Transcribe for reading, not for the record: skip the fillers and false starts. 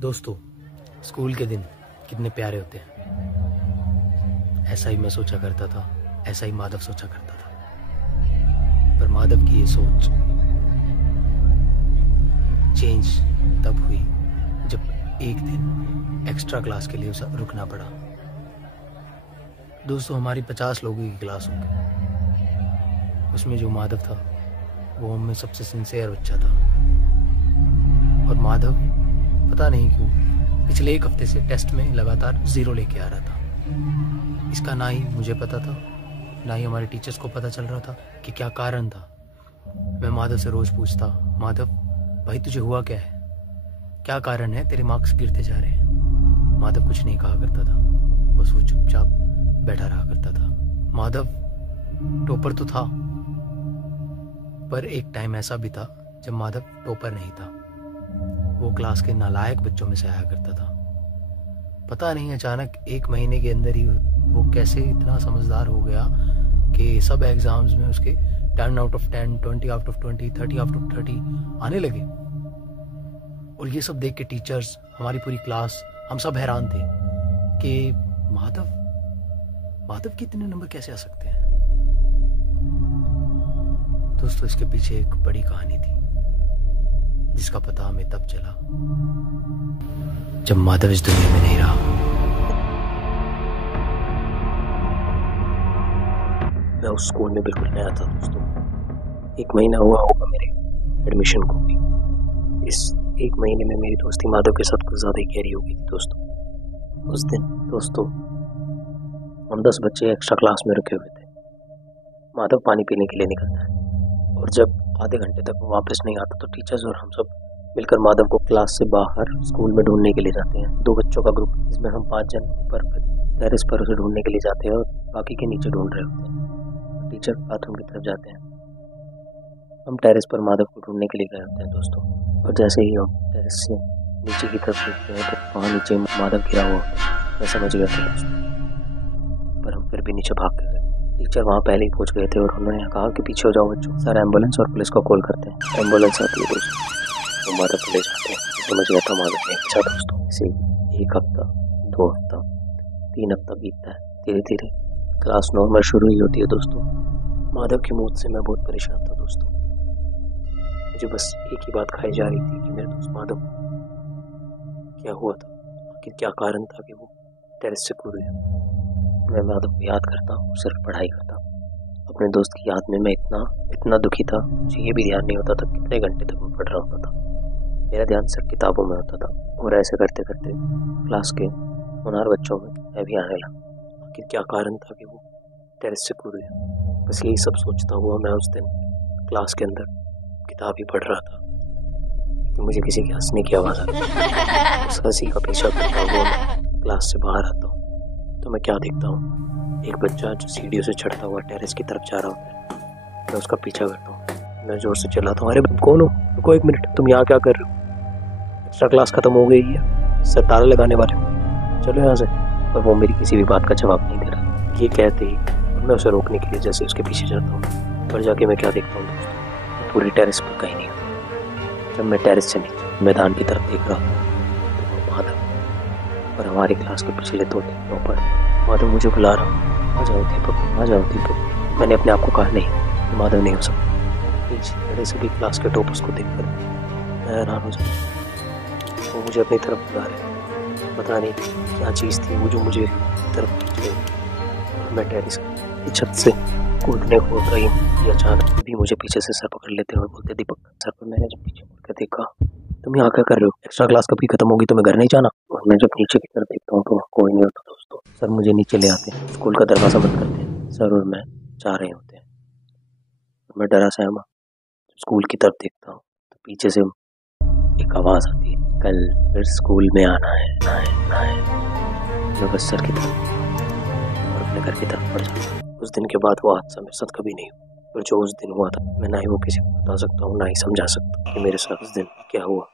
दोस्तों, स्कूल के दिन कितने प्यारे होते हैं। ऐसा ही मैं सोचा करता था, ऐसा ही माधव सोचा करता था। पर माधव की ये सोच चेंज तब हुई जब एक दिन एक्स्ट्रा क्लास के लिए उसे रुकना पड़ा। दोस्तों, हमारी 50 लोगों की क्लास होगी। उसमें जो माधव था वो हम में सबसे सिंसियर बच्चा था। और माधव पता नहीं क्यों पिछले एक हफ्ते से टेस्ट में लगातार 0 लेके आ रहा था। इसका ना ही मुझे पता था, ना ही हमारे टीचर्स को पता चल रहा था कि क्या कारण था। मैं माधव से रोज पूछता, माधव भाई तुझे हुआ क्या है, क्या कारण है, तेरे मार्क्स गिरते जा रहे हैं। माधव कुछ नहीं कहा करता था, बस वो चुपचाप बैठा रहा करता था। माधव टॉपर तो था, पर एक टाइम ऐसा भी था जब माधव टॉपर नहीं था। वो क्लास के नालायक बच्चों में से आया करता था। पता नहीं अचानक एक महीने के अंदर ही वो कैसे इतना समझदार हो गया कि सब एग्जाम्स में उसके 10 out of 10, 20 out of 20, 30 out of 30 आने लगे। और ये सब देख के टीचर्स, हमारी पूरी क्लास, हम सब हैरान थे कि माधव के इतने नंबर कैसे आ सकते हैं। दोस्तों, इसके पीछे एक बड़ी कहानी थी जिसका पता हमें तब चला जब माधव इस दुनिया में नहीं रहा। मैं उस स्कूल में बिल्कुल नया था दोस्तों। 1 महीना हुआ होगा मेरे एडमिशन को भी। इस 1 महीने में मेरी दोस्ती माधव के साथ कुछ ज़्यादा ही गहरी हो गई थी दोस्तों। उस दिन दोस्तों हम 10 बच्चे एक्स्ट्रा क्लास में रुके हुए थे। माधव पानी पीने के लिए निकलता है और जब आधे घंटे तक वो वापस नहीं आता तो टीचर्स और हम सब मिलकर माधव को क्लास से बाहर स्कूल में ढूंढने के लिए जाते हैं। 2 बच्चों का ग्रुप, जिसमें हम 5 जन ऊपर टेरेस पर उसे ढूंढने के लिए जाते हैं और बाकी के नीचे ढूंढ रहे होते हैं। टीचर बाथरूम की तरफ जाते हैं। हम टेरेस पर माधव को ढूंढने के लिए गए होते हैं दोस्तों। और जैसे ही हम टेरेस से नीचे की तरफ देखते हैं तो वहाँ नीचे माधव गिरा हुआ होता है। मैं समझ गया था दोस्तों, पर हम फिर भी नीचे भाग के गए। टीचर वहाँ पहले ही पहुँच गए थे और उन्होंने कहा कि पीछे हो जाओ बच्चों। सर एम्बुलेंस और पुलिस को कॉल करते हैं। एम्बुलेंस आती है दोस्तों, वो माधव को ले जाते हैं। समझ गया था माधव नहीं बचा दोस्तों। इसे 1 हफ्ता, 2 हफ्ता, 3 हफ्ता बीतता है। धीरे धीरे क्लास नॉर्मल शुरू ही होती है दोस्तों। माधव की मौत से मैं बहुत परेशान था दोस्तों। मुझे बस एक ही बात खाई जा रही थी कि मेरे दोस्त माधव क्या हुआ था, आखिर क्या कारण था कि वो टेरेस से कूद गया। मैं माधव को याद करता और सिर्फ पढ़ाई करता। अपने दोस्त की याद में मैं इतना दुखी था, मुझे ये भी ध्यान नहीं होता था कितने घंटे तक मैं पढ़ रहा होता था। मेरा ध्यान सिर्फ किताबों में होता था। और ऐसे करते करते क्लास के होनहार बच्चों में मैं भी आने लगा। आखिर क्या कारण था कि वो टेरेस से कूद गया। बस यही सब सोचता हुआ मैं उस दिन क्लास के अंदर किताब ही पढ़ रहा था कि मुझे किसी के हंसने की आवाज़ आती है। उस हंसी का पीछा करता हुआ मैं क्लास से बाहर आता हूँ तो मैं क्या देखता हूँ, एक बच्चा जो सीढ़ियों से चढ़ता हुआ टेरेस की तरफ जा रहा होता है। मैं उसका पीछा करता हूँ। मैं जोर से चिल्लाता हूँ, अरे कौन हो, रुको 1 मिनट, तुम यहाँ क्या कर रहे हो, एक्स्ट्रा क्लास खत्म हो गई है, सर ताला लगाने वाले हो, चलो यहाँ से। पर वो मेरी किसी भी बात का जवाब नहीं दे रहा। ये कहते ही मैं उसे रोकने के लिए जैसे उसके पीछे जाता हूँ, पर जाके मैं क्या देखता हूँ दोस्तों, पूरी टेरेस पर कहीं नहीं हूँ। जब मैं टेरेस से नीचे मैदान की तरफ देख रहा हूँ तो वो माधव और हमारी क्लास के पिछले 2 टेबलों पर माधव मुझे बुला रहा, आ जाओ दीपक, आ जाओ दीपक। मैंने अपने आप को कहा नहीं, माधव नहीं हो सकता। पीछे मेरे सभी क्लास के टॉपर्स को देखकर मैं हैरान हो जाता। वो मुझे अपनी तरफ बुला रहे, पता नहीं क्या चीज़ थी वो जो मुझे तरफ खींच गई। मैं टेरेस की छत से कूदने को गई कि अचानक भी मुझे पीछे से सर पकड़ लेते और बोलते, दीपक। सर पर मैंने जब पीछे मुड़ कर देखा, तुम यहाँ क्या कर रहे हो, एक्स्ट्रा क्लास कभी खत्म होगी, तुम्हें घर नहीं जाना। और मैं जब नीचे की तरफ देखता हूँ तो कोई नहीं होता दोस्तों। सर मुझे नीचे ले आते हैं, स्कूल का दरवाज़ा बंद करते हैं। सर और मैं जा रहे होते हैं। मैं डरा सहमा स्कूल की तरफ देखता हूँ तो पीछे से एक आवाज़ आती है, कल फिर स्कूल में आना है। मैं बस सर की तरफ और अपने घर की तरफ बढ़ जाता हूँ। उस दिन के बाद वो हादसा मेरे साथ कभी नहीं हुआ। और जो उस दिन हुआ था मैं ना ही वो किसी को बता सकता हूँ, ना ही समझा सकता कि मेरे साथ उस दिन क्या हुआ।